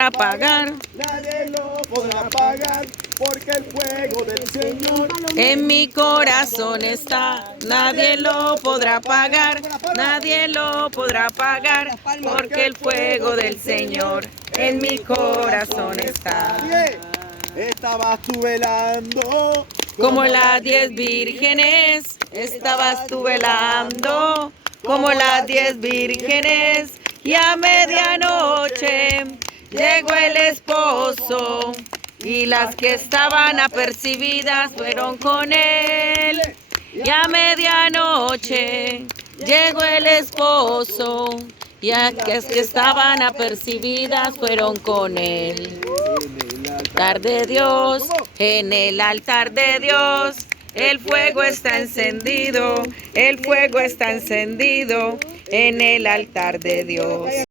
apagar. Nadie lo podrá apagar, porque el fuego del Señor En mi corazón está, nadie lo podrá apagar, nadie lo podrá apagar, porque el fuego del Señor en mi corazón está. Estabas tú velando Como las 10 vírgenes, estabas tú velando, como las 10 vírgenes, y a medianoche llegó el esposo, y las que estaban apercibidas fueron con él. Y a medianoche llegó el esposo, y las que estaban apercibidas fueron con él. Altar de Dios, en el altar de Dios, el fuego está encendido, el fuego está encendido en el altar de Dios.